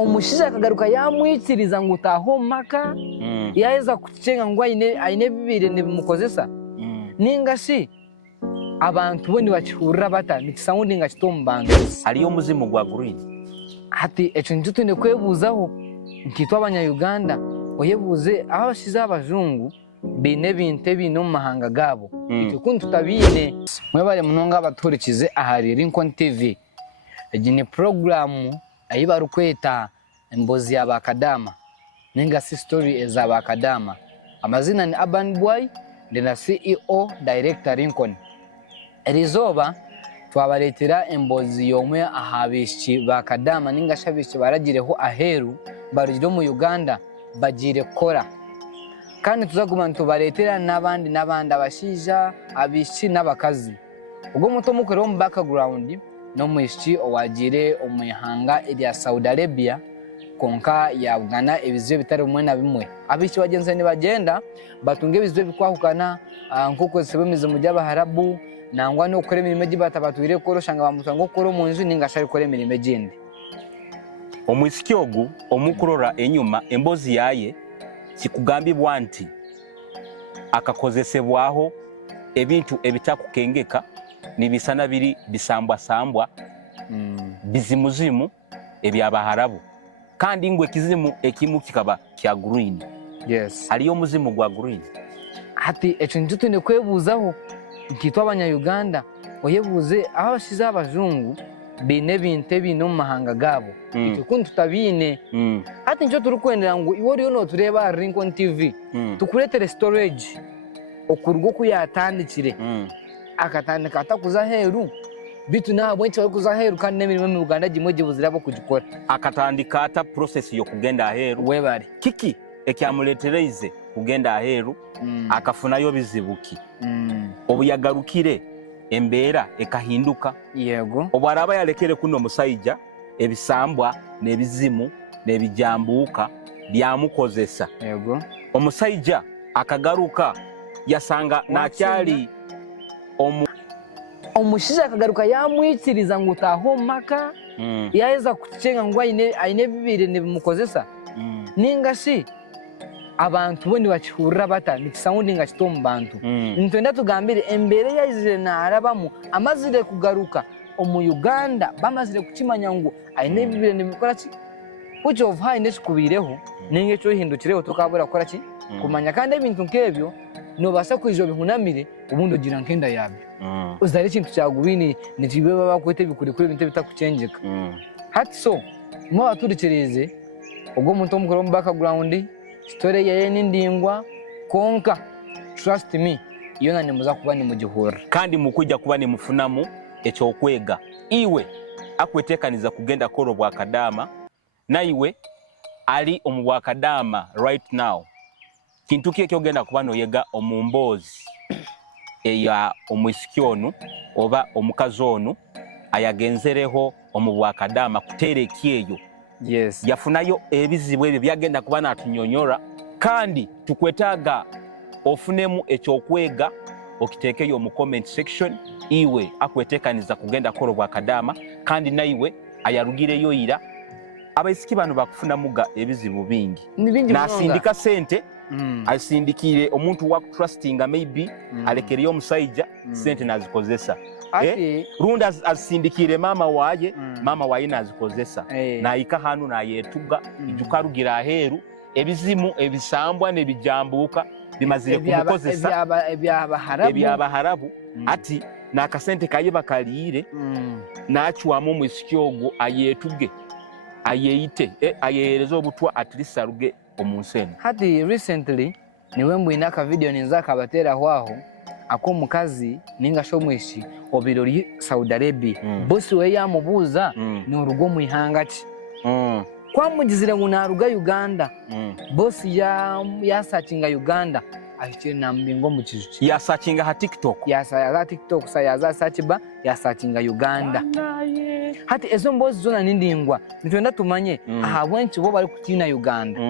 omushiza akagaruka yamwikiriza ngo utaho maka yaheza kucenga ngo aine bibiri nibimukozesa ningashi abantu bo nibakihurira bata nikisound nga kito mu bantu aliyo muzimu gwa green hati eco njutu ne kwebuzaho nkitwa abanya-Uganda oyebuze abashiza abazungu bine binte bino mu mahanga gabo icyo kuntu tutabine mwebale munonga abaturikize ahari Lincoln TV ejine program ayibaru kweta embozi y'abakadama ninga si story ez'abakadama amazina ni Urban Boy ndena CEO Director Lincoln erizoba twabaretera embozi yomwe ahabishi bakadama ninga shabishi baragireho aheru barugiro mu Uganda bagire kora kandi tuzaguma tubaretera n'abandi abashija abishi n'abakazi ubwo muto mukero mu background no mwishi owagire omuyihanga ya Saudi Arabia konka yabugana ebizwe bitari umwe na bimwe abishi bagenze ni bagenda batunge bizwe bikwahukana nk'uko sebemize mu by'abaharabu nangwa no kore mirime gibata batuire koroshanga bamutango koro mu nzu ningashari kore mirime gindi omwisikyogu omukurora enyuma embozi yaye kikugambibwa nti akakozesebwaho ebintu ebitakukengeka nibisana biri bisambwa bizimuzimu ebyabaharabu kandi ngwe kizimu ekimu kikaba kya green. Yes, aliyo muzimu gwa green hati eco njutu ne kwebuzaho nkitwa abanya-Uganda oyebuze abashiza abazungu bine binte bino mu mahanga gabo icyo kuntu tutabine hati nco turukwendera ngo iwo riyo no tureba Lincoln TV tukuretere storage okurwo kuyatandikire akatandika atakuza heru bitu nabo nti kuza heru kandi nemirimo mu Uganda gimwe gibuzira bo kugikora akatandika ata process yo kugenda heru webari kiki ekyamuletereze kugenda heru akafunayo bizibuki obuyagarukire embeera ekahinduka yego obwaraba yalekere kuno musayija ebisambwa nebizimu nebijambuka byamukozesa yego omusayija akagaruka yasanga nakyali omushiza akagaruka yamwikiriza ngo utaho maka yaheza kucenga ngo aine bibiri nibimukozesa ningashi abantu bo nibakihurira bata nikisound nga kito mu bantu ntwenda tugambire embere yayizire na arabamu amazire kugaruka omu Uganda bamazire kukimanya ngo aine bibiri nibikora ki which of high neshikubireho ninge cyo hindukireho tukabura kora ki kumanya kandi ebintu nkebyo no basa kwijo bihunamire ubundi ugira nkenda yabyo uzari kintu cyagubini nitibe bakwete bikuri kuri ibintu bitakucengeka hati so mo baturikirize ubwo muntu omukoro mu background story yaye nindingwa konka trust me iyo nane muza kuba ni mugihura kandi mukujja kuba ni mufunamu echo kwega iwe akwetekaniza kugenda koro bwa kadama na iwe ali omubwa kadama right now kintu kiye kyogenda kuba no yega omumbozi eya omwisikyono oba omukazono ayagenzereho omubwa kadama kutere kiyeyo. Yes, yafunayo ebizibu ebyo byagenda kuba natunyonyora kandi tukwetaga ofunemu ekyokwega okitekeyo mu comment section iwe akwetekaniza kugenda koro bwa kadama kandi naiwe ayarugireyo ira abaisiki bano bakufuna muga ebizibu bingi nasindika sente asindikire omuntu wa trustinga maybe alekereyo omusayija sente nazikozesa runda asindikire mama waye mama waye nazikozesa naika hanu na yetuga ijukarugira aheru ebizimu ebisambwa nebijambuka bimazire kumukozesa ebyabaharabu ati nakasente kaye bakaliire nachuwamu mwisikyogo ayetuge ayeyite ayereza obutwa at least aruge omunsene. Hati recently niwe mbwina ka video ninzaka batera hwaho ako mukazi ninga shomweshi obirori Saudi Arabia bosi we yamubuza ni urugo mu ihangati kwa mugizire ngo naruga Uganda bosi ya searchinga Uganda ahikire nambingo mu kizuki ya searchinga ha TikTok ya TikTok ya search ba ya searchinga Uganda hati ezo mbozi zona nindingwa nitwenda tumanye ahabwenchi bo bari kutina Uganda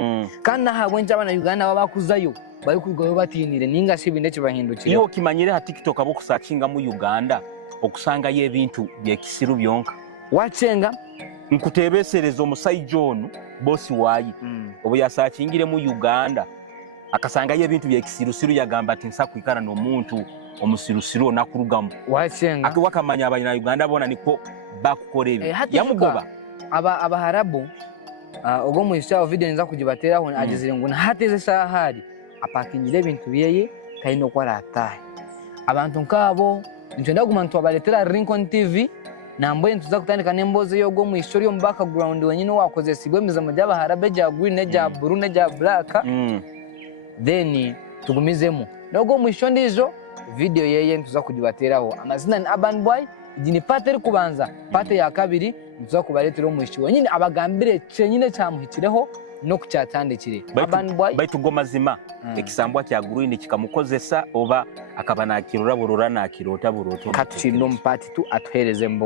kandi ahabwenchi abana Uganda babakuzayo bari kugoyo batinire ninga shibinde kibahindukire iyo kimanyire ha TikTok abo kusearchinga mu Uganda okusanga ye bintu byekisiru byonka wachenga nkutebesereza omusajja ono bosi waayi obu yasaakingire mu Uganda akasangayo ebintu byekisirusiru yagamba ati nsa kwikara n'omuntu omusirusiru onakurugamu wacenga wakamanya abanyayuganda bona niko bakukora ebyo yamugoba abaharabu ogwo mwishaho video nza kujibateraho agizire ngo hateze sahari apakingire ebintu byeye kaino kwa ratahe abantu nkabo nchenda gumantu abaletera Rincon TV namboye ntuza kutandika nemboze yo gwo mwisho yo mu background wenyine wakoze sigwe mizamo by'abaharabe bya green ne bya blue ne bya black then tugumizemo nogwo mwisho ndizo video yeye ntuza kujibateraho amazina ni Urban Boy igini pate ri kubanza pate ya kabiri ntuza kubaletera mwisho wenyine abagambire cyenyine cyamuhikireho no kucyatandikire Urban Boy baitu gomazima ekisambwa kya green kikamukozesa oba akaba nakirura burura nakirota buroto katuchino mpati tu atuhereze mbo